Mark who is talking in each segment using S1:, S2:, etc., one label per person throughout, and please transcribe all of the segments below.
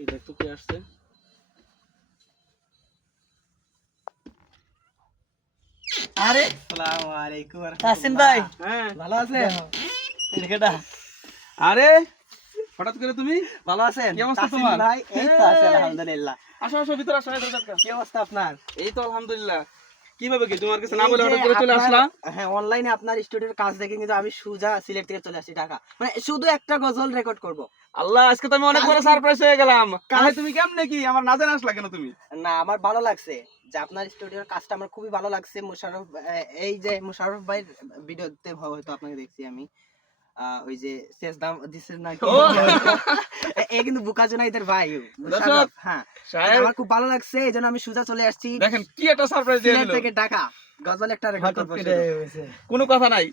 S1: এই দেখো কি আসছে।
S2: আরে।
S3: আসসালামু আলাইকুম
S2: তাসিন ভাই।
S1: হ্যাঁ।
S2: ভালো আছেন? এদিকেটা
S1: আরে হঠাৎ করে তুমি?
S2: ভালো আছেন?
S1: কি অবস্থা
S2: তাসিন
S1: তোমার?
S2: ভাই এই তো আছে আলহামদুলিল্লাহ।
S1: আসো আসো ভিতরে আসো এই দরজা
S2: কি অবস্থা আপনার?
S1: এই তো আলহামদুলিল্লাহ। কীভাবে কি? তোমার কাছে না বলে হঠাৎ করে চলে আসলা?
S2: হ্যাঁ অনলাইনে আপনার স্টুডিওর কাজ দেখে কিন্তু আমি সুজা সিলেট থেকে চলে আসছি ঢাকা। মানে শুধু একটা গজল রেকর্ড করব।
S1: আল্লাহ আজকে তো আমি অনেক বড় সারপ্রাইজ হয়ে গেলাম। কালে তুমি কেমনে কি? আমার না জানা আসলা কেন তুমি?
S2: না আমার ভালো লাগছে যে আপনার স্টুডিওর কাজটা আমার খুবই ভালো লাগছে। মুশারফ এই যে মুশারফ ভাইয়ের ভিডিওতে হয়তো আপনাকে দেখছি আমি। আহ, ওই যে শেষ দাম দিছেন না। এ- কিন্তু বুকা জোনাইদের ভাই।
S1: দর্শক,
S2: হ্যাঁ। আমার খুব ভালো লাগছে এই জন্য আমি সুজা চলে আসছি।
S1: দেখেন কি একটা সারপ্রাইজ দিয়ে দিল।
S2: থেকে ঢাকা। গজল একটা রেকর্ড করব
S1: কোনো কথা নাই।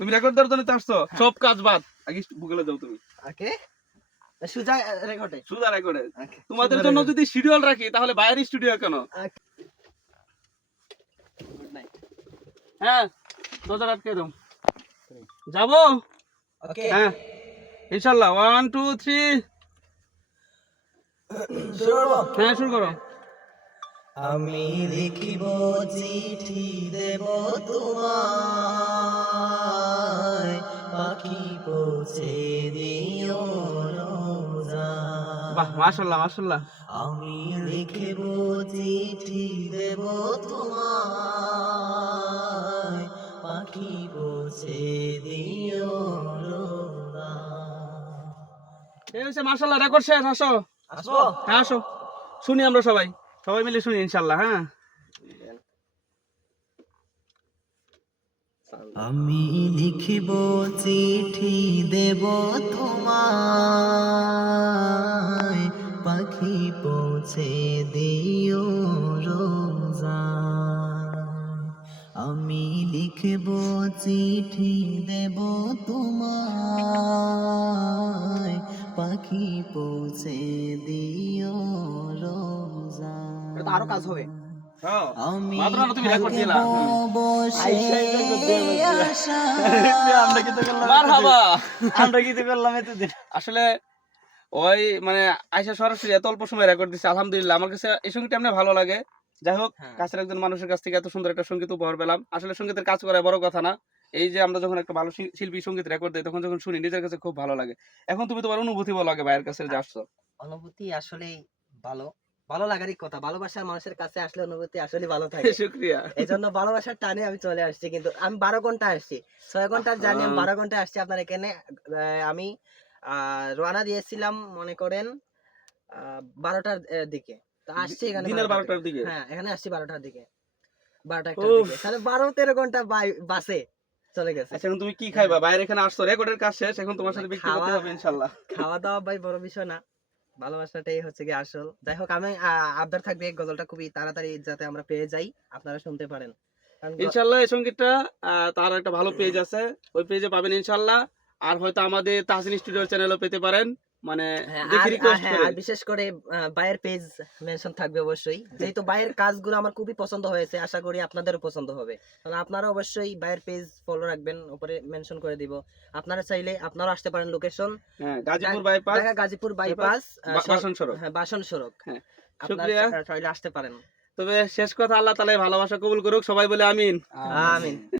S1: তুমি রেকর্ড দেওয়ার জন্য আসছো। সব কাজ বাদ। আগে গুগলে যাও তুমি।
S2: ওকে। সুজা রেকর্ডে
S1: সুদা রেকর্ডে তোমাদের জন্য যদি শিডিউল রাখি তাহলে বাইরের স্টুডিও কেন?
S2: গুড নাইট
S1: হ্যাঁ দরজা আটকে দাও। যাব?
S2: ওকে।
S1: হ্যাঁ। ইনশাল্লাহ ওয়ান টু থ্রি
S2: শুরু করব
S1: হ্যাঁ শুরু করো।
S2: আমি লিখিব চিঠি দেব তোমায়। পাখি পৌঁছে দিও
S1: বাহ মাশাল্লাহ মাশাল্লাহ
S2: আমি লিখিব চিঠি দেব তোমায়। পাখি পৌঁছে দিও রোজা।
S1: এই হচ্ছে মাশাল্লাহ রেকর্ড শেষ আসো।
S2: আসব?
S1: হ্যাঁ আসো। শুনি আমরা সবাই। সবাই মিলে শুনি ইনশাল্লাহ হ্যাঁ।
S2: আমি লিখিব চিঠি দেব তোমায়। পাখি পৌঁছে দিও রোজা। আমি লিখব চিঠি দেব তোমায়। আরও কাজ হবে। আমি এতদিন?
S1: আসলে ওই মানে আয়সা সরাসরি এত অল্প সময় রেকর্ড দিচ্ছে আলহামদুলিল্লাহ। আমার কাছে এই সঙ্গীতটা এমনি ভালো লাগে। যাই হোক
S2: হ্যাঁ।
S1: কাছের একজন মানুষের কাছ থেকে এত সুন্দর একটা সংগীত উপহার পেলাম। আসলে সঙ্গীতের কাজ করা বড় কথা না। এই যে আমরা যখন একটা ভালো শিল্পী সংগীত রেকর্ড দিই তখন যখন শুনি নিজের কাছে খুব ভালো লাগে। এখন তুমি তোমার অনুভূতি বলো আগে ভাইয়ের কাছে যে আসছো।
S2: অনুভূতি আসলে ভালো। ভালো লাগারই কথা। ভালোবাসার মানুষের কাছে আসলে অনুভূতি আসলে ভালো থাকে।
S1: শুক্রিয়া।
S2: এই জন্য ভালোবাসার টানে আমি চলে আসছি কিন্তু আমি বারো ঘণ্টা আসছি। ছয় ঘণ্টার জানি আমি বারো ঘণ্টা আসছি আপনার এখানে। আমি আহ, রওনা দিয়েছিলাম মনে করেন বারোটার দিকে। তো আসছি এখানে
S1: দিনের
S2: বারোটার
S1: দিকে।
S2: হ্যাঁ এখানে আসছি বারোটার দিকে। বারোটা দিকে। তাহলে বারো তেরো ঘণ্টা বাসে চলে গেছে।
S1: আচ্ছা এখন তুমি কি খাইবা? বাইরে এখানে আসছো রেকর্ডের কাজ শেষ এখন তোমার সাথে হবে
S2: খাওয়া দাওয়া ভাই বড় বিষয় না। ভালোবাসাটাই হচ্ছে কি আসল। যাই হোক আমি আবদার থাকবে এই গজলটা খুবই তাড়াতাড়ি যাতে আমরা পেয়ে যাই, আপনারা শুনতে পারেন।
S1: ইনশাল্লাহ এই সঙ্গীতটা তার একটা ভালো পেজ আছে। ওই পেজে পাবেন ইনশাল্লাহ। আর হয়তো আমাদের তাহসিন স্টুডিও চ্যানেলও পেতে পারেন। মানে
S2: হ্যাঁ, হ্যাঁ, বিশেষ করে আহ, বাইয়ের পেজ মেনশন থাকবে অবশ্যই। যেহেতু বাইয়ের কাজগুলো আমার খুবই পছন্দ হয়েছে আশা করি আপনাদেরও পছন্দ হবে। তাহলে আপনারা অবশ্যই বাইয়ের পেজ ফলো রাখবেন উপরে মেনশন করে দিব। আপনারা চাইলে আপনারা আসতে পারেন লোকেশন
S1: হ্যাঁ গাজীপুর বাইপাস
S2: গাজীপুর বাইপাস
S1: বাসন সড়ক।
S2: হ্যাঁ বাসন সড়ক।
S1: হ্যাঁ, শুক্রিয়া।
S2: চাইলে আসতে পারেন।
S1: তবে শেষ কথা আল্লাহ তালা ভালোবাসা কবুল করুক সবাই বলে আমিন।
S2: আমিন।